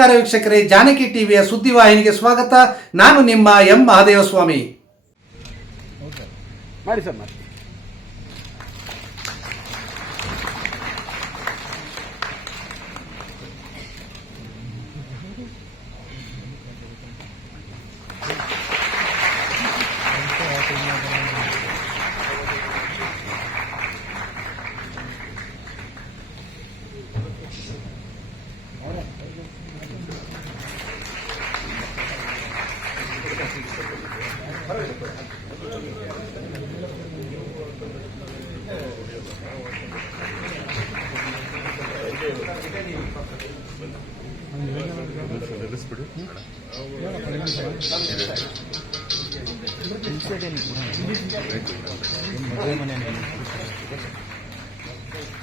ನಮಸ್ಕಾರ ವೀಕ್ಷಕರೇ ಜಾನಕಿ ಟಿವಿಯ ಸುದ್ದಿವಾಹಿನಿಗೆ ಸ್ವಾಗತ. ನಾನು ನಿಮ್ಮ ಎಂ. ಮಹಾದೇವಸ್ವಾಮಿ. ಮಾಡಿ ಸರ್ ಮಾಡಿ.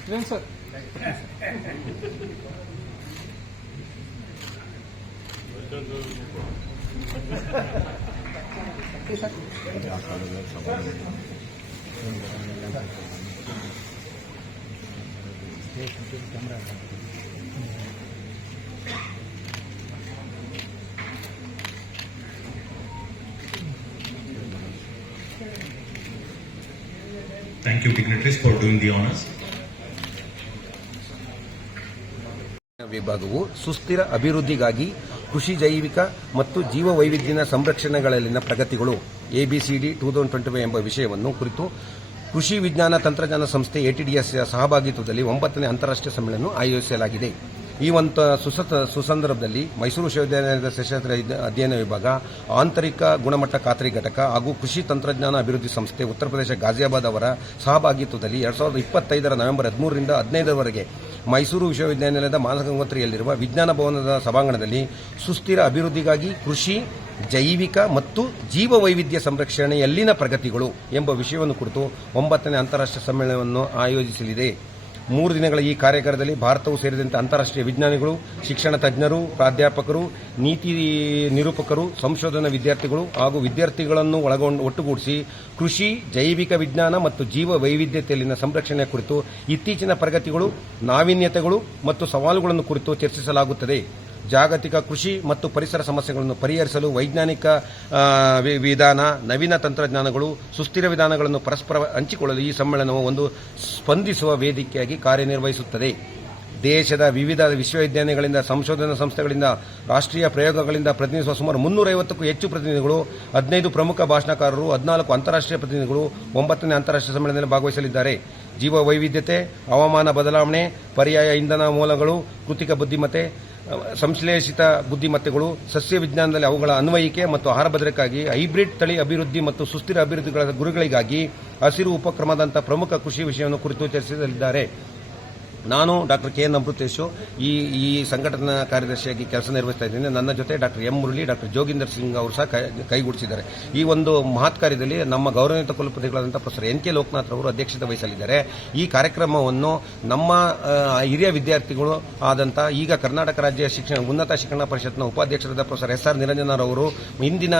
ಏನು sir Thank you, dignitaries, for doing the honors. ವಿಭಾಗವು ಸುಸ್ಥಿರ ಅಭಿವೃದ್ಧಿಗಾಗಿ ಕೃಷಿ ಜೈವಿಕ ಮತ್ತು ಜೀವ ವೈವಿಧ್ಯನ ಸಂರಕ್ಷಣೆಗಳಲ್ಲಿನ ಪ್ರಗತಿಗಳು ABCD two thousand twenty five ಎಂಬ ವಿಷಯವನ್ನು ಕುರಿತು ಕೃಷಿ ವಿಜ್ಞಾನ ತಂತ್ರಜ್ಞಾನ ಸಂಸ್ಥೆ ಎಟಿಡಿಎಸ್ ಸಹಭಾಗಿತ್ವದಲ್ಲಿ ಒಂಬತ್ತನೇ ಅಂತಾರಾಷ್ಟ್ರೀಯ ಸಮ್ಮೇಳನ ಆಯೋಜಿಸಲಾಗಿದೆ ಈ ಒಂದು ಸುಸತ ಸುಸಂದರ್ಭದಲ್ಲಿ ಮೈಸೂರು ವಿಶ್ವವಿದ್ಯಾಲಯದ ಸಶಸ್ತ್ರ ಅಧ್ಯಯನ ವಿಭಾಗ, ಆಂತರಿಕ ಗುಣಮಟ್ಟ ಖಾತ್ರಿ ಘಟಕ ಹಾಗೂ ಕೃಷಿ ತಂತ್ರಜ್ಞಾನ ಅಭಿವೃದ್ಧಿ ಸಂಸ್ಥೆ ಉತ್ತರ ಪ್ರದೇಶ ಗಾಜಿಯಾಬಾದ್ ಅವರ ಸಹಭಾಗಿತ್ವದಲ್ಲಿ ಎರಡ್ ಸಾವಿರದ ಇಪ್ಪತ್ತೈದರ ನವೆಂಬರ್ ಹದಿಮೂರರಿಂದ ಹದಿನೈದರವರೆಗೆ ಮೈಸೂರು ವಿಶ್ವವಿದ್ಯಾನಿಲಯದ ಮಾನಗಂಗೋತ್ರಿಯಲ್ಲಿರುವ ವಿಜ್ಞಾನ ಭವನದ ಸಭಾಂಗಣದಲ್ಲಿ ಸುಸ್ಥಿರ ಅಭಿವೃದ್ಧಿಗಾಗಿ ಕೃಷಿ, ಜೈವಿಕ ಮತ್ತು ಜೀವ ವೈವಿಧ್ಯ ಸಂರಕ್ಷಣೆಯಲ್ಲಿನ ಪ್ರಗತಿಗಳು ಎಂಬ ವಿಷಯವನ್ನು ಕುರಿತು ಒಂಬತ್ತನೇ ಅಂತಾರಾಷ್ಟ್ರೀಯ ಸಮ್ಮೇಳನವನ್ನು ಆಯೋಜಿಸಲಿದೆ. ಮೂರು ದಿನಗಳ ಈ ಕಾರ್ಯಾಗಾರದಲ್ಲಿ ಭಾರತವು ಸೇರಿದಂತೆ ಅಂತಾರಾಷ್ಟ್ರೀಯ ವಿಜ್ಞಾನಿಗಳು, ಶಿಕ್ಷಣ ತಜ್ಞರು, ಪ್ರಾಧ್ಯಾಪಕರು, ನೀತಿ ನಿರೂಪಕರು, ಸಂಶೋಧನಾ ವಿದ್ಯಾರ್ಥಿಗಳು ಹಾಗೂ ವಿದ್ಯಾರ್ಥಿಗಳನ್ನು ಒಳಗೊಂಡು ಒಟ್ಟುಗೂಡಿಸಿ ಕೃಷಿ, ಜೈವಿಕ ವಿಜ್ಞಾನ ಮತ್ತು ಜೀವ ವೈವಿಧ್ಯತೆಯಲ್ಲಿನ ಸಂರಕ್ಷಣೆ ಕುರಿತು ಇತ್ತೀಚಿನ ಪ್ರಗತಿಗಳು, ನಾವೀನ್ಯತೆಗಳು ಮತ್ತು ಸವಾಲುಗಳನ್ನು ಕುರಿತು ಚರ್ಚಿಸಲಾಗುತ್ತದೆ. ಜಾಗತಿಕ ಕೃಷಿ ಮತ್ತು ಪರಿಸರ ಸಮಸ್ಯೆಗಳನ್ನು ಪರಿಹರಿಸಲು ವೈಜ್ಞಾನಿಕ ವಿಧಾನ, ನವೀನ ತಂತ್ರಜ್ಞಾನಗಳು, ಸುಸ್ಥಿರ ವಿಧಾನಗಳನ್ನು ಪರಸ್ಪರ ಹಂಚಿಕೊಳ್ಳಲು ಈ ಸಮ್ಮೇಳನವು ಒಂದು ಸ್ಪಂದಿಸುವ ವೇದಿಕೆಯಾಗಿ ಕಾರ್ಯನಿರ್ವಹಿಸುತ್ತದೆ. ದೇಶದ ವಿವಿಧ ವಿಶ್ವವಿದ್ಯಾಲಯಗಳಿಂದ ಸಂಶೋಧನಾ ಸಂಸ್ಥೆಗಳಿಂದ, ರಾಷ್ಟ್ರೀಯ ಪ್ರಯೋಗಗಳಿಂದ ಪ್ರತಿನಿಧಿಸುವ ಸುಮಾರು ಮುನ್ನೂರೈವತ್ತಕ್ಕೂ ಹೆಚ್ಚು ಪ್ರತಿನಿಧಿಗಳು, ಹದಿನೈದು ಪ್ರಮುಖ ಭಾಷಣಕಾರರು, ಹದಿನಾಲ್ಕು ಅಂತಾರಾಷ್ಟ್ರೀಯ ಪ್ರತಿನಿಧಿಗಳು, ಒಂಬತ್ತನೇ ಅಂತಾರಾಷ್ಟ್ರೀಯ ಸಮ್ಮೇಳನದಲ್ಲಿ ಭಾಗವಹಿಸಲಿದ್ದಾರೆ. ಜೀವ ವೈವಿಧ್ಯತೆ ಹವಾಮಾನ ಬದಲಾವಣೆ, ಪರ್ಯಾಯ ಇಂಧನ ಮೂಲಗಳು, ಕೃತಿಕ ಬುದ್ಧಿಮತ್ತೆ ಸಂಶ್ಲೇಷಿತ ಬುದ್ಧಿಮತ್ತೆಗಳು, ಸಸ್ಯ ವಿಜ್ಞಾನದಲ್ಲಿ ಅವುಗಳ ಅನ್ವಯಿಕೆ ಮತ್ತು ಆಹಾರ ಭದ್ರಕ್ಕಾಗಿ ಹೈಬ್ರಿಡ್ ತಳಿ ಅಭಿವೃದ್ಧಿ ಮತ್ತು ಸುಸ್ಥಿರ ಅಭಿವೃದ್ಧಿಗಳ ಗುರಿಗಳಿಗಾಗಿ ಹಸಿರು ಉಪಕ್ರಮದಂತಹ ಪ್ರಮುಖ ಕೃಷಿ ವಿಷಯವನ್ನು ಕುರಿತು ಚರ್ಚಿಸಲಿದ್ದಾರೆ. ನಾನು ಡಾಕ್ಟರ್ ಕೆ ಎನ್ ಅಮೃತೇಶು, ಈ ಈ ಸಂಘಟನಾ ಕಾರ್ಯದರ್ಶಿಯಾಗಿ ಕೆಲಸ ನಿರ್ವಹಿಸ್ತಾ ಇದ್ದೇನೆ. ನನ್ನ ಜೊತೆ doctor M Murali, doctor Joginder Singh ಅವರು ಸಹ ಕೈಗೂಡಿಸಿದ್ದಾರೆ. ಈ ಒಂದು ಮಹತ್ ಕಾರ್ಯದಲ್ಲಿ ನಮ್ಮ ಗೌರವಯುತ ಕುಲಪತಿಗಳಾದಂಥ ಪ್ರೊಫೆಸರ್ ಎನ್ ಕೆ ಲೋಕನಾಥ್ ಅವರು ಅಧ್ಯಕ್ಷತೆ ವಹಿಸಲಿದ್ದಾರೆ. ಈ ಕಾರ್ಯಕ್ರಮವನ್ನು ನಮ್ಮ ಹಿರಿಯ ವಿದ್ಯಾರ್ಥಿಗಳು ಆದಂಥ ಈಗ ಕರ್ನಾಟಕ ರಾಜ್ಯ ಶಿಕ್ಷಣ, ಉನ್ನತ ಶಿಕ್ಷಣ ಪರಿಷತ್ನ ಉಪಾಧ್ಯಕ್ಷರಾದ ಪ್ರೊಫೆಸರ್ ಎಸ್ ಆರ್ ನಿರಂಜನರವರು ಇಂದಿನ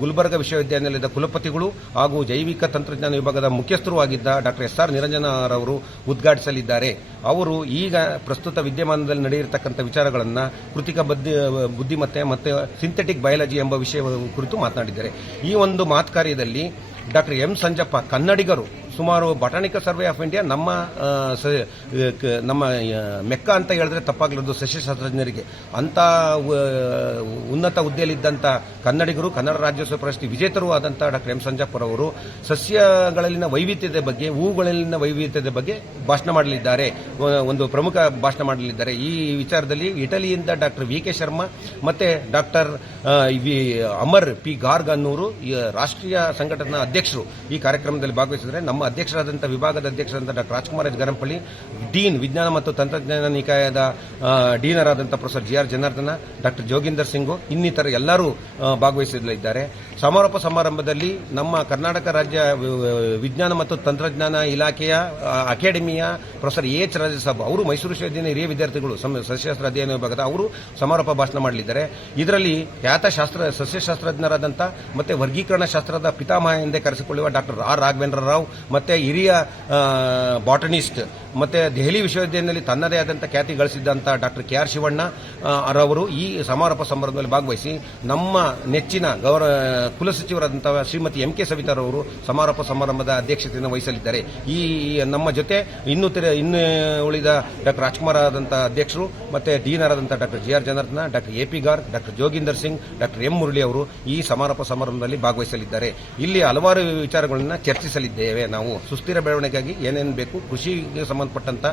ಗುಲ್ಬರ್ಗ ವಿಶ್ವವಿದ್ಯಾನಿಲಯದ ಕುಲಪತಿಗಳು ಹಾಗೂ ಜೈವಿಕ ತಂತ್ರಜ್ಞಾನ ವಿಭಾಗದ ಮುಖ್ಯಸ್ಥರು ಆಗಿದ್ದ ಡಾಕ್ಟರ್ ಎಸ್ ಆರ್ ನಿರಂಜನರವರು ಉದ್ಘಾಟಿಸಲಿದ್ದಾರೆ. ಅವರು ಈಗ ಪ್ರಸ್ತುತ ವಿದ್ಯಮಾನದಲ್ಲಿ ನಡೆಯಿರತಕ್ಕಂಥ ವಿಚಾರಗಳನ್ನು ಕೃತಿಕ ಬುದ್ಧಿ ಬುದ್ಧಿಮತ್ತೆ ಮತ್ತು ಸಿಂಥೆಟಿಕ್ ಬಯಾಲಜಿ ಎಂಬ ವಿಷಯ ಕುರಿತು ಮಾತನಾಡಿದ್ದಾರೆ. ಈ ಒಂದು ಮಾತ್ ಕಾರ್ಯದಲ್ಲಿ ಡಾಕ್ಟರ್ ಎಂ ಸಂಜಪ್ಪ ಕನ್ನಡಿಗರು ಸುಮಾರು ಬಟಾನಿಕಲ್ ಸರ್ವೆ ಆಫ್ ಇಂಡಿಯಾ ನಮ್ಮ ನಮ್ಮ ಮೆಕ್ಕ ಅಂತ ಹೇಳಿದ್ರೆ ತಪ್ಪಾಗಲಿರೋದು ಸಸ್ಯಶಾಸ್ತ್ರಜ್ಞರಿಗೆ ಅಂತ ಉನ್ನತ ಹುದ್ದೆಯಲ್ಲಿದ್ದಂಥ ಕನ್ನಡಿಗರು, ಕನ್ನಡ ರಾಜ್ಯೋತ್ಸವ ಪ್ರಶಸ್ತಿ ವಿಜೇತರೂ ಆದಂಥ ಡಾಕ್ಟರ್ ಎಂ. ಸಂಜಪ್ಪರವರು ಸಸ್ಯಗಳಲ್ಲಿನ ವೈವಿಧ್ಯತೆ ಬಗ್ಗೆ ಹೂಗಳಲ್ಲಿನ ವೈವಿಧ್ಯತೆ ಬಗ್ಗೆ ಭಾಷಣ ಮಾಡಲಿದ್ದಾರೆ. ಒಂದು ಪ್ರಮುಖ ಭಾಷಣ ಮಾಡಲಿದ್ದಾರೆ. ಈ ವಿಚಾರದಲ್ಲಿ ಇಟಲಿಯಿಂದ ಡಾಕ್ಟರ್ ವಿ. ಕೆ. ಶರ್ಮಾ ಮತ್ತೆ ಡಾಕ್ಟರ್ ಅಮರ್ ಪಿ. ಗಾರ್ಗ್ ಅನ್ನೋರು ರಾಷ್ಟ್ರೀಯ ಸಂಘಟನಾ ಅಧ್ಯಕ್ಷರು ಈ ಕಾರ್ಯಕ್ರಮದಲ್ಲಿ ಭಾಗವಹಿಸಿದರೆ ನಮ್ಮ ಅಧ್ಯಕ್ಷರಾದಂಥ, ವಿಭಾಗದ ಅಧ್ಯಕ್ಷರಾದಂಥ doctor Rajkumar H. Garampalli, dean, ವಿಜ್ಞಾನ ಮತ್ತು ತಂತ್ರಜ್ಞಾನ ನಿಕಾಯದ ಡೀನರ್ ಆದಂಥ professor G. R. Janardhana doctor Joginder Singh, ಇನ್ನಿತರ ಎಲ್ಲರೂ ಭಾಗವಹಿಸಲಿದ್ದಾರೆ ಸಮಾರೋಪ ಸಮಾರಂಭದಲ್ಲಿ ನಮ್ಮ ಕರ್ನಾಟಕ ರಾಜ್ಯ ವಿಜ್ಞಾನ ಮತ್ತು ತಂತ್ರಜ್ಞಾನ ಇಲಾಖೆಯ ಅಕಾಡೆಮಿಯ ಪ್ರೊಫೆಸರ್ ಎ. ಎಚ್. ರಾಜಸಾಬ್ ಅವರು ಮೈಸೂರು ವಿಶ್ವವಿದ್ಯಾಲಯ ಹಿರಿಯ ವಿದ್ಯಾರ್ಥಿಗಳು ಸಸ್ಯಶಾಸ್ತ್ರ ಅಧ್ಯಯನ ವಿಭಾಗದ ಅವರು ಸಮಾರೋಪ ಭಾಷಣ ಮಾಡಲಿದ್ದಾರೆ. ಇದರಲ್ಲಿ ಖ್ಯಾತ ಶಾಸ್ತ್ರ, ಸಸ್ಯಶಾಸ್ತ್ರಜ್ಞರಾದಂಥ ಮತ್ತೆ ವರ್ಗೀಕರಣ ಶಾಸ್ತ್ರದ ಪಿತಾಮಹ ಎಂದೇ ಕರೆಸಿಕೊಳ್ಳುವ ಡಾಕ್ಟರ್ ಆರ್. ರಾಘವೇಂದ್ರ ರಾವ್ ಮತ್ತೆ ಹಿರಿಯ ಬಾಟನಿಸ್ಟ್ ಮತ್ತೆ ದೆಹಲಿ ವಿಶ್ವವಿದ್ಯಾಲಯದಲ್ಲಿ ತನ್ನದೇ ಆದಂಥ ಖ್ಯಾತಿ ಗಳಿಸಿದ್ದಂಥ ಡಾಕ್ಟರ್ ಕೆ ಆರ್ ಶಿವಣ್ಣ ಅವರು ಈ ಸಮಾರೋಪ ಸಮಾರಂಭದಲ್ಲಿ ಭಾಗವಹಿಸಿ ನಮ್ಮ ನೆಚ್ಚಿನ ಗೌರವ ಕುಲಸಚಿವರಾದಂಥ ಶ್ರೀಮತಿ ಎಂ ಕೆ ಸವಿತಾರವರು ಸಮಾರೋಪ ಸಮಾರಂಭದ ಅಧ್ಯಕ್ಷತೆಯನ್ನು ವಹಿಸಲಿದ್ದಾರೆ. ಈ, ನಮ್ಮ ಜೊತೆ ಇನ್ನು ಇನ್ನು ಉಳಿದ ಡಾಕ್ಟರ್ ರಾಜ್ಕುಮಾರ್ ಆದಂಥ ಅಧ್ಯಕ್ಷರು ಮತ್ತೆ ಡೀನ್ ಆದಂತಹ doctor G R Janardhana, doctor A P Garg, doctor Joginder Singh, doctor M Murali ಅವರು ಈ ಸಮಾರೋಪ ಸಮಾರಂಭದಲ್ಲಿ ಭಾಗವಹಿಸಲಿದ್ದಾರೆ. ಇಲ್ಲಿ ಹಲವಾರು ವಿಚಾರಗಳನ್ನು ಚರ್ಚಿಸಲಿದ್ದೇವೆ ನಾವು. ಸುಸ್ಥಿರ ಬೆಳವಣಿಗೆಗಾಗಿ ಏನೇನು ಬೇಕು, ಕೃಷಿಗೆ ಸಂಬಂಧಪಟ್ಟಂತ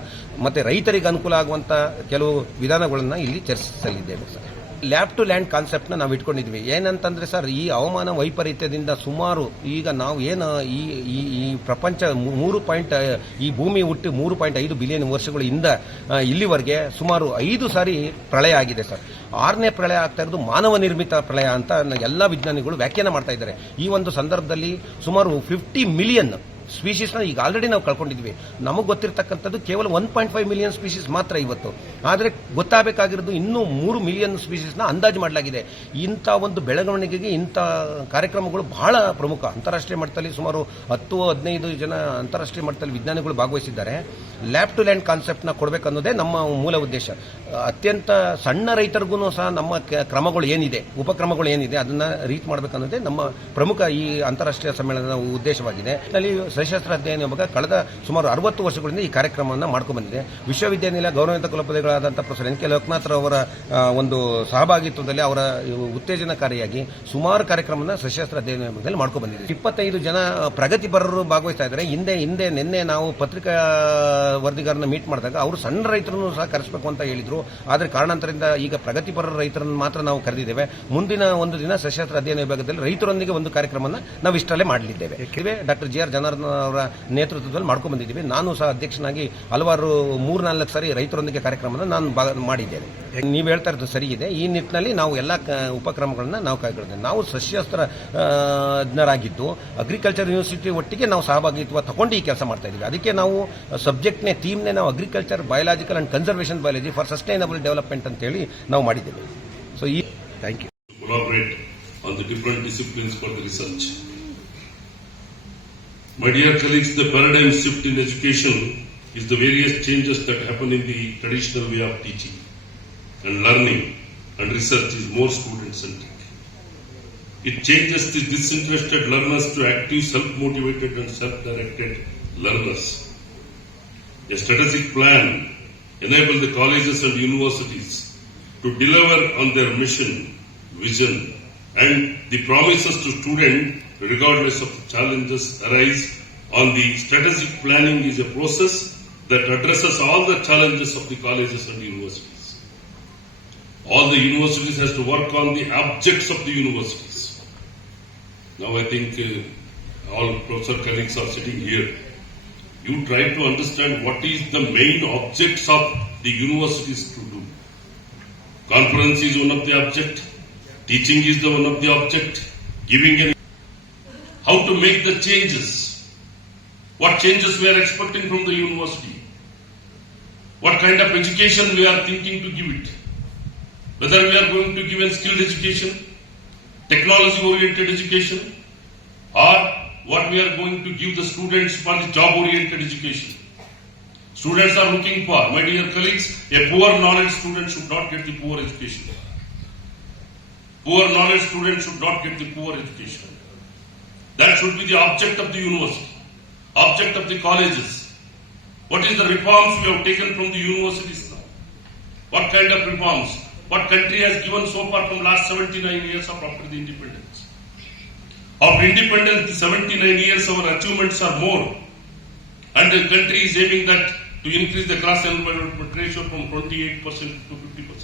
ಮತ್ತೆ ರೈತರಿಗೆ ಅನುಕೂಲ ಆಗುವಂತ ಕೆಲವು ವಿಧಾನಗಳನ್ನು ಇಲ್ಲಿ ಚರ್ಚಿಸಲಿದ್ದೇವೆ ಸರ್. ಲ್ಯಾಬ್ ಟು ಲ್ಯಾಂಡ್ ಕಾನ್ಸೆಪ್ಟ್ನ ನಾವು ಇಟ್ಕೊಂಡಿದ್ವಿ. ಏನಂತಂದ್ರೆ ಸರ್, ಈ ಹವಾಮಾನ ವೈಪರೀತ್ಯದಿಂದ ಸುಮಾರು ಈಗ ನಾವು ಏನು ಈ ಈ ಪ್ರಪಂಚ ಮೂರು ಪಾಯಿಂಟ್, ಈ ಭೂಮಿ ಹುಟ್ಟಿ ಮೂರು ಪಾಯಿಂಟ್ ಐದು ಬಿಲಿಯನ್ ವರ್ಷಗಳಿಂದ ಇಲ್ಲಿವರೆಗೆ ಸುಮಾರು ಐದು ಸಾರಿ ಪ್ರಳಯ ಆಗಿದೆ ಸರ್. ಆರನೇ ಪ್ರಳಯ ಆಗ್ತಾ ಇರೋದು ಮಾನವ ನಿರ್ಮಿತ ಪ್ರಳಯ ಅಂತ ಎಲ್ಲ ವಿಜ್ಞಾನಿಗಳು ವ್ಯಾಖ್ಯಾನ ಮಾಡ್ತಾ ಇದ್ದಾರೆ. ಈ ಒಂದು ಸಂದರ್ಭದಲ್ಲಿ ಸುಮಾರು ಫಿಫ್ಟಿ ಮಿಲಿಯನ್ ಸ್ಪೀಶೀಸ್ನ ಈಗ ಆಲ್ರೆಡಿ ನಾವು ಕಳ್ಕೊಂಡಿದ್ವಿ. ನಮಗೆ ಗೊತ್ತಿರತಕ್ಕಂಥದ್ದು ಕೇವಲ one point five million species ಮಾತ್ರ ಇವತ್ತು. ಆದರೆ ಗೊತ್ತಾಗಬೇಕಾಗಿರೋದು ಇನ್ನೂ ಮೂರು ಮಿಲಿಯನ್ ಸ್ಪೀಶೀಸ್ನ ಅಂದಾಜು ಮಾಡಲಾಗಿದೆ. ಇಂಥ ಒಂದು ಬೆಳವಣಿಗೆಗೆ ಇಂಥ ಕಾರ್ಯಕ್ರಮಗಳು ಬಹಳ ಪ್ರಮುಖ. ಅಂತಾರಾಷ್ಟ್ರೀಯ ಮಟ್ಟದಲ್ಲಿ ಸುಮಾರು ಹತ್ತು, ಹದಿನೈದು ಜನ ಅಂತಾರಾಷ್ಟ್ರೀಯ ಮಟ್ಟದಲ್ಲಿ ವಿಜ್ಞಾನಿಗಳು ಭಾಗವಹಿಸಿದ್ದಾರೆ. ಲ್ಯಾಬ್ ಟು ಲ್ಯಾಂಡ್ ಕಾನ್ಸೆಪ್ಟ್ನ ಕೊಡಬೇಕನ್ನೋದೇ ನಮ್ಮ ಮೂಲ ಉದ್ದೇಶ. ಅತ್ಯಂತ ಸಣ್ಣ ರೈತರಿಗೂ ಸಹ ನಮ್ಮ ಕ್ರಮಗಳು ಏನಿದೆ, ಉಪಕ್ರಮಗಳು ಏನಿದೆ, ಅದನ್ನು ರೀಚ್ ಮಾಡಬೇಕನ್ನೋದೇ ನಮ್ಮ ಪ್ರಮುಖ ಈ ಅಂತಾರಾಷ್ಟ್ರೀಯ ಸಮ್ಮೇಳನದ ಉದ್ದೇಶವಾಗಿದೆ. ಅಲ್ಲಿ ಸಶಸ್ತ್ರ ಅಧ್ಯಯನ ವಿಭಾಗ ಕಳೆದ ಸುಮಾರು ಅರವತ್ತು ವರ್ಷಗಳಿಂದ ಈ ಕಾರ್ಯಕ್ರಮವನ್ನು ಮಾಡ್ಕೊಂಡು ಬಂದಿದೆ. ವಿಶ್ವವಿದ್ಯಾನಿಲಯ ಗೌರವಿತ ಕುಲಪತಿಗಳಾದಂತಹ ಪ್ರೊಫೆಸರ್ ಎನ್ ಕೆ ಲೋಕನಾಥ್ ಅವರ ಒಂದು ಸಹಭಾಗಿತ್ವದಲ್ಲಿ ಅವರ ಉತ್ತೇಜನಕಾರಿಯಾಗಿ ಸುಮಾರು ಕಾರ್ಯಕ್ರಮವನ್ನು ಸಶಸ್ತ್ರ ಅಧ್ಯಯನ ವಿಭಾಗದಲ್ಲಿ ಮಾಡ್ಕೊಂಡು ಬಂದಿದೆ. ಇಪ್ಪತ್ತೈದು ಜನ ಪ್ರಗತಿಪರರು ಭಾಗವಹಿಸ್ತಾ ಇದ್ದಾರೆ. ಹಿಂದೆ ಹಿಂದೆ ನಿನ್ನೆ ನಾವು ಪತ್ರಿಕಾ ವರದಿಗಾರನ ಮೀಟ್ ಮಾಡಿದಾಗ ಅವರು ಸಣ್ಣ ರೈತರನ್ನು ಸಹ ಕರೆಸಬೇಕು ಅಂತ ಹೇಳಿದರು. ಆದರೆ ಕಾರಣಾಂತರದಿಂದ ಈಗ ಪ್ರಗತಿಪರ ರೈತರನ್ನು ಮಾತ್ರ ನಾವು ಕರೆದಿದ್ದೇವೆ. ಮುಂದಿನ ಒಂದು ದಿನ ಸಶಸ್ತ್ರ ಅಧ್ಯಯನ ವಿಭಾಗದಲ್ಲಿ ರೈತರೊಂದಿಗೆ ಒಂದು ಕಾರ್ಯಕ್ರಮವನ್ನು ನಾವು ಇಷ್ಟರಲ್ಲೇ ಮಾಡಲಿದ್ದೇವೆ ಡಾಕ್ಟರ್ ಜಿ ಆರ್ ಜನಾರ್ದನ್ ಅವರ ನೇತೃತ್ವದಲ್ಲಿ ಮಾಡ್ಕೊಂಡು ಬಂದಿದ್ದೀವಿ. ನಾನು ಸಹ ಅಧ್ಯಕ್ಷನಾಗಿ ಹಲವಾರು ಮೂರ್ನಾಲ್ಕು ಸಾರಿ ರೈತರೊಂದಿಗೆ ಕಾರ್ಯಕ್ರಮವನ್ನು ನಾನು ಮಾಡಿದ್ದೇನೆ. ನೀವು ಹೇಳ್ತಾ ಇರೋದು ಸರಿ ಇದೆ. ಈ ನಿಟ್ಟಿನಲ್ಲಿ ನಾವು ಎಲ್ಲ ಕ- ಉಪಕ್ರಮಗಳನ್ನ ನಾವು ಕೈಗೊಳ್ತೇವೆ. ನಾವು ಸಸ್ಯಶಾಸ್ತ್ರ ಜ್ಞರಾಗಿದ್ದು ತಜ್ಞರಾಗಿದ್ದು ಅಗ್ರಿಕಲ್ಚರ್ ಯೂನಿವರ್ಸಿಟಿ ಒಟ್ಟಿಗೆ ನಾವು ಸಹಭಾಗಿತ್ವ ತಗೊಂಡು ಈ ಕೆಲಸ ಮಾಡ್ತಾ ಇದ್ದೀವಿ. ಅದಕ್ಕೆ ನಾವು ಸಬ್ಜೆಕ್ಟ್ನೇ ಥೀಮ್ನೇ ನಾವು agriculture biological and conservation biology for sustainable development ಅಂತ ಹೇಳಿ ನಾವು ಮಾಡಿದ್ದೇವೆ. ಸೊ ಈ thank you on the different disciplines for the research. My dear colleagues, the paradigm shift in education is the various changes that happen in the traditional way of teaching and learning and research is more student centric. It changes the disinterested learners to active, self-motivated and self-directed learners. A strategic plan enable the colleges and universities to deliver on their mission, vision, and the promises to students regardless of the challenges arise on the strategic planning is a process that addresses all the challenges of the colleges and universities. All the universities has to work on the objects of the universities. Now I think uh, all professor colleagues are sitting here. You try to understand what is the main objects of the universities to do. Conference is one of the object. Teaching is the one of the object. Giving an how to make the changes. What changes we are expecting from the university. What kind of education we are thinking to give it. Whether we are going to give a skilled education, technology oriented education, or what we are going to give the students for the job oriented education. Students are looking for, my dear colleagues, a poor knowledge student should not get the poor education. Poor knowledge student should not get the poor education. That should be the object of the university, object of the colleges. What is the reforms we have taken from the universities now? What kind of reforms? What country has given so far from last 79 years of after the independence? Of independence, the 79 years, our achievements are more. And the country is aiming that to increase the gross environment ratio from 28% to 50%.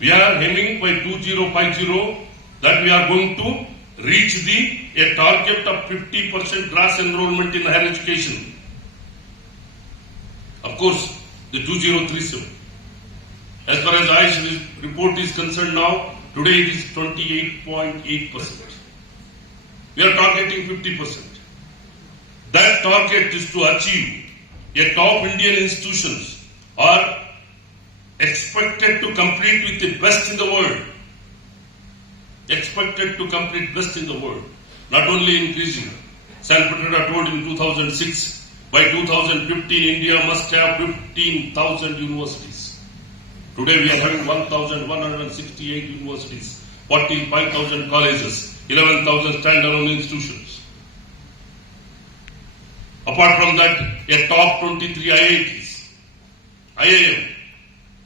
We are aiming by 2050 that we are going to reach the a target of 50% gross enrollment in higher education. Of course, the 2037. As far as ICE report is concerned now, today it is 28.8%. We are targeting 50%. That target is to achieve a top Indian institutions are expected to compete with the best in the world. Expected to compete best in the world. Not only increasing Sanpetra told in 2006, by 2015 India must have 15,000 universities. Today we are having 1,168 universities, 45,000 colleges, 11,000 standalone institutions. Apart from that, a top 23 IITs, IIM.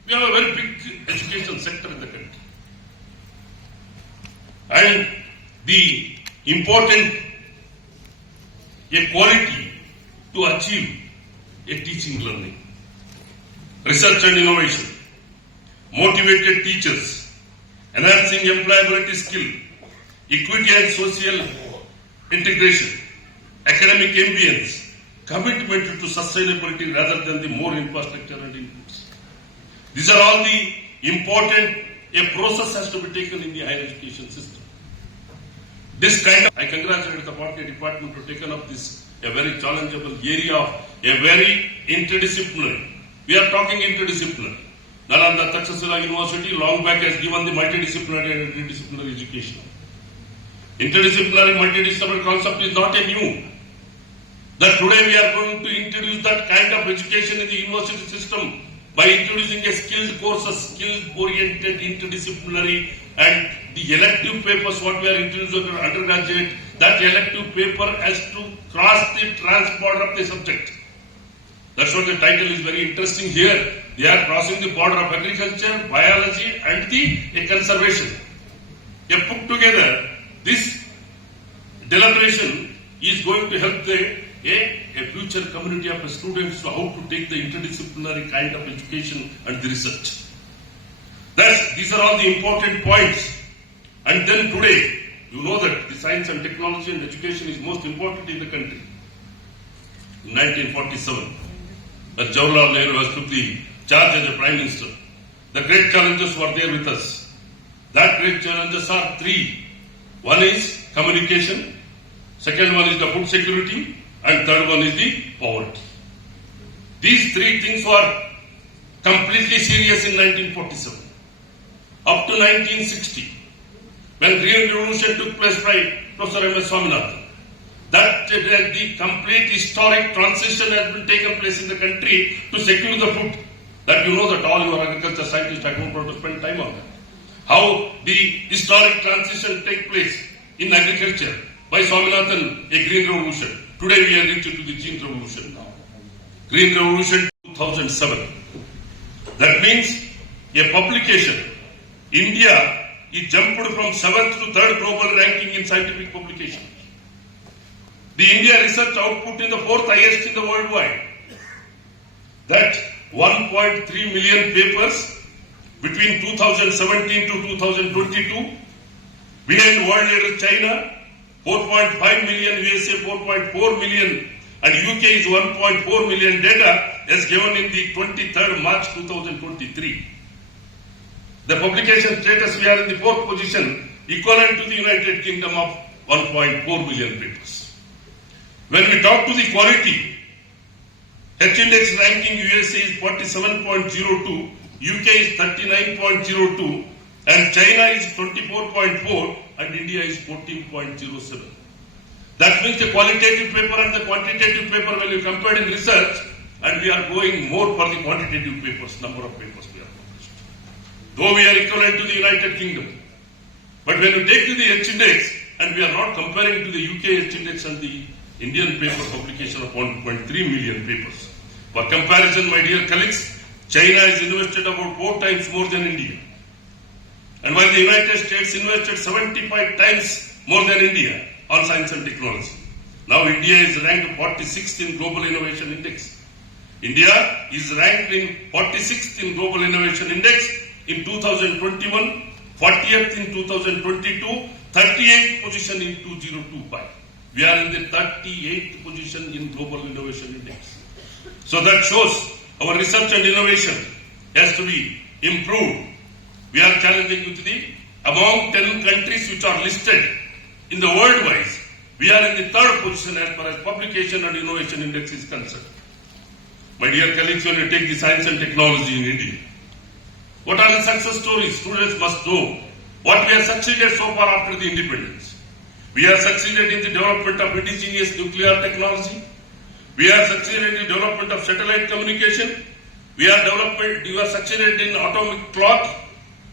We have a very big education sector in the country. And the important a quality to achieve a teaching learning. Research and innovation, motivated teachers, enhancing employability skill, equity and social integration, academic ambience, commitment to sustainability rather than the more infrastructure and inputs. These are all the important, a process has to be taken in the higher education system. This kind of, I congratulate the Botany Department to taken up this, a very challengeable area of, a very interdisciplinary. We are talking interdisciplinary. Nalanda Takshashila University long back has given the multidisciplinary and interdisciplinary education. Interdisciplinary multidisciplinary concept is not a new. That today we are going to introduce that kind of education in the university system by introducing a skilled courses, skills oriented interdisciplinary and the elective papers what we are introducing for undergraduate, that elective paper has to cross the transborder of the subject. That's what the title is very interesting here. They are crossing the border of agriculture, biology and the conservation. They put together this deliberation is going to help the a, a future community of students to how to take the interdisciplinary kind of education and the research. That's, these are all the important points. And then today, you know that the science and technology and education is most important in the country. In 1947, when Jawaharlal Nehru has took the charge as a prime minister, the great challenges were there with us. That great challenges are three. One is communication, second one is the food security, and third one is the poverty. These three things were completely serious in 1947. Up to 1960, when Green Revolution took place by Professor M. S. Swaminathan, that uh, the complete historic transition has been taken place in the country to secure the food. That you know that all your agriculture scientists, don't want to spend time on that. How the historic transition take place in agriculture by Swaminathan, a green revolution. Today we are reached to the green revolution now. Green Revolution 2007. That means a publication. India is jumped from seventh to third global ranking in scientific publications. The India research output is the fourth highest in the worldwide. That 1.3 million papers between 2017 to 2022 behind world leader China 4.5 million USA 4.4 million and UK is 1.4 million data as given in the 23rd March 2023. The publication status we are in the fourth position equivalent to the United Kingdom of 1.4 million papers. When we talk to the quality, H-index ranking USA is 47.02, UK is 39.02 and China is 24.4 and India is 14.07. That means the qualitative paper and the quantitative paper when you compare in research and we are going more for the quantitative papers, number of papers. Though we are equivalent to the United Kingdom. But when you take to the H-index and we are not comparing to the UK H-index and the Indian paper publication of 1.3 million papers. For comparison, my dear colleagues, China has invested about four times more than India. And while the United States invested 75 times more than India on science and technology. Now India is ranked 46th in Global Innovation Index. India is ranked in 46th in Global Innovation Index in 2021, 40th in 2022, 38th position in 2025. We are in the 38th position in Global Innovation Index. So that shows our research and innovation has to be improved. We are challenging with the among 10 countries which are listed in the world wise. We are in the third position as far as publication and innovation index is concerned. My dear colleagues, when you take the science and technology in India, what are the success stories? Students must know what we have succeeded so far after the independence. We have succeeded in the development of indigenous nuclear technology. We have succeeded in the development of satellite communication. We have developed, we have succeeded in atomic clock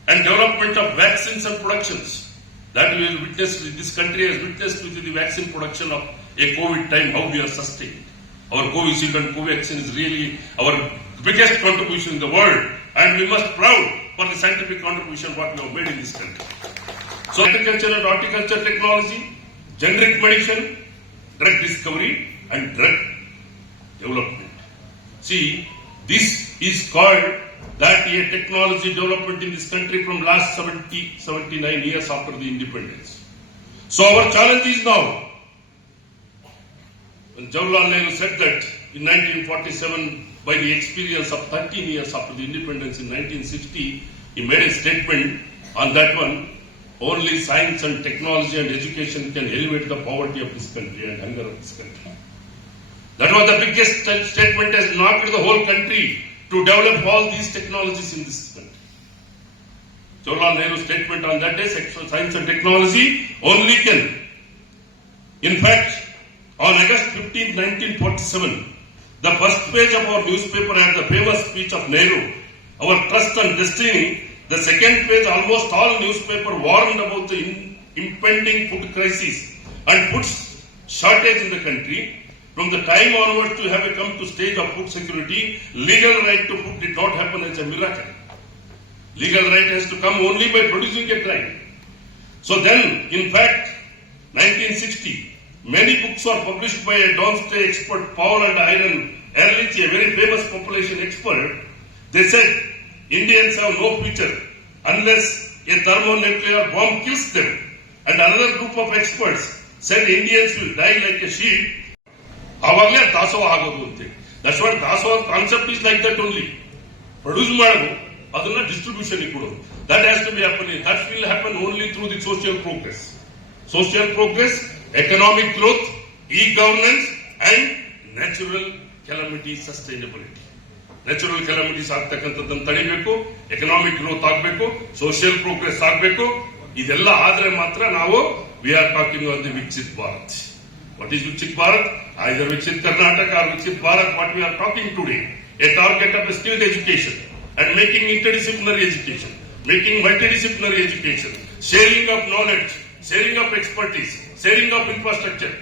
and development of vaccines and productions. That we have witnessed, this country has witnessed with the vaccine production of a COVID time, how we are sustained. Our Covishield and Covaxin is really our biggest contribution in the world and we must proud for the scientific contribution what we have made in this country. So agriculture and horticulture technology, generic medicine, drug discovery and drug development. See, this is called that a technology development in this country from last 70, 79 years after the independence. So our challenge is now, when Jawaharlal Nehru said that in 1947, by the experience of 13 years after the independence in 1960, he made a statement on that one, only science and technology and education can elevate the poverty of this country and hunger of this country. That was the biggest st- statement has knocked the whole country to develop all these technologies in this country. Jawaharlal Nehru's statement on that day, science and technology only can. In fact, on August 15, 1947, the first page of our newspaper had the famous speech of Nehru, our trust and destiny. The second page, almost all newspaper warned about the in- impending food crisis and food shortage in the country. From the time onwards to have come to stage of food security, legal right to food did not happen as a miracle. Legal right has to come only by producing a crime. So then, in fact, 1960, many books are published by a Domesday expert, Paul and Iron Ehrlich, a very famous population expert. They said Indians have no future unless a thermonuclear bomb kills them. And another group of experts said Indians will die like a sheep ಆವಾಗಲೇ ದಾಸೋಹ ಆಗೋದು ಅಂತೇಳಿ that's what dasoha concept is like that only produce ಮಾಡೋದು ಅದನ್ನ distribution ಕೊಡೋದು that has to be happen that will happen only through the social progress social economic growth, e-governance and natural calamity sustainability. Natural calamities ಆಗ್ತಕ್ಕಂಥದ್ದನ್ನು ತಡಿಬೇಕು economic growth ಆಗಬೇಕು social progress ಆಗಬೇಕು. ಇದೆಲ್ಲ ಆದರೆ ಮಾತ್ರ ನಾವು we are talking on the Viksit Bharat what is Viksit Bharat either Viksit Karnataka or Viksit Bharat what we are talking today a target of skilled education and making interdisciplinary education making multidisciplinary education sharing of knowledge sharing of expertise sharing of infrastructure.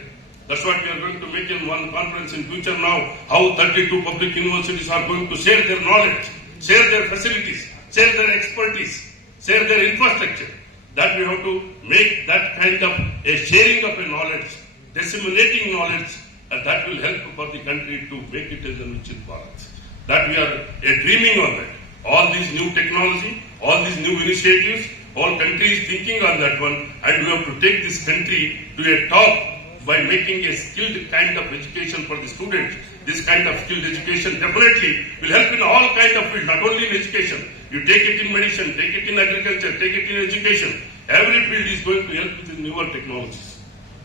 That's what we are going to make in one conference in future now, how 32 public universities are going to share their knowledge, share their facilities, share their expertise, share their infrastructure. That we have to make that kind of a sharing of a knowledge, disseminating knowledge, and that will help for the country to make it as a Vichit Bharat. That we are dreaming on that. All these new technology, all these new initiatives, all countries thinking on that one, and we have to take this country to a top by making a skilled kind of education for the students. This kind of skilled education definitely will help in all kind of fields, not only in education. You take it in medicine, take it in agriculture, take it in education. Every field is going to help with newer technologies.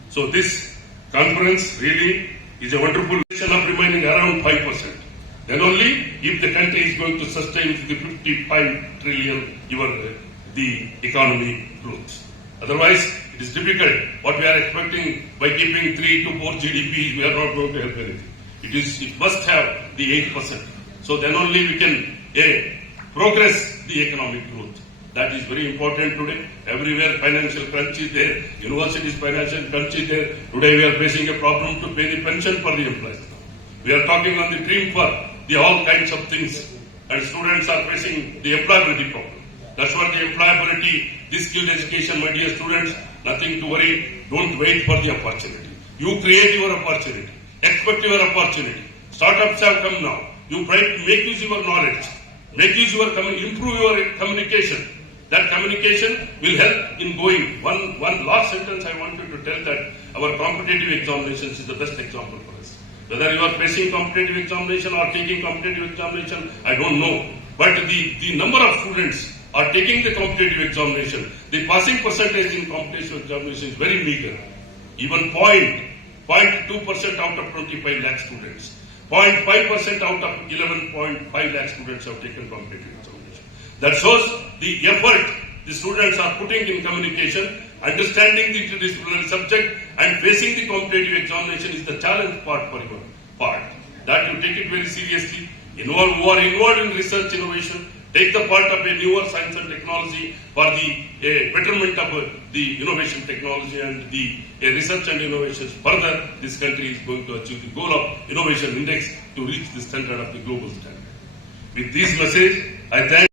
So this conference really is a wonderful vision of remaining around 5%. Then only if the country is going to sustain the 55 trillion your, the economy growth. Otherwise, it is difficult. What we are expecting by keeping 3 to 4 GDP, we are not going to help anything. It is, it must have the 8%. So then only we can eh, progress the economic growth. That is very important today. Everywhere financial crunch is there. Universities financial crunch is there. Today we are facing a problem to pay the pension for the employees. We are talking on the dream for the all kinds of things. And students are facing the employability problem. That's what the employability, this skilled education, my dear students, nothing to worry. Don't wait for the opportunity. You create your opportunity. Expect your opportunity. Startups have come now. You try to make use of your knowledge. Make use of your improve your communication. That communication will help in going. One one last sentence I wanted to tell that our competitive examinations is the best example for us. Whether you are facing competitive examination or taking competitive examination, I don't know. But the, the number of students are taking the competitive examination, the passing percentage in competitive examination is very meager. Even point, 0.2% out of 25 lakh students. 0.5% out of 11.5 lakh students have taken competitive examination. That shows the effort the students are putting in communication understanding the interdisciplinary subject and facing the competitive examination is the challenge part for your part. That you take it very seriously, involve, who are involved in research innovation, take the part of a newer science and technology for the uh, betterment of uh, the innovation technology and the uh, research and innovations. Further, this country is going to achieve the goal of innovation index to reach the standard of the global standard. With this message, I thank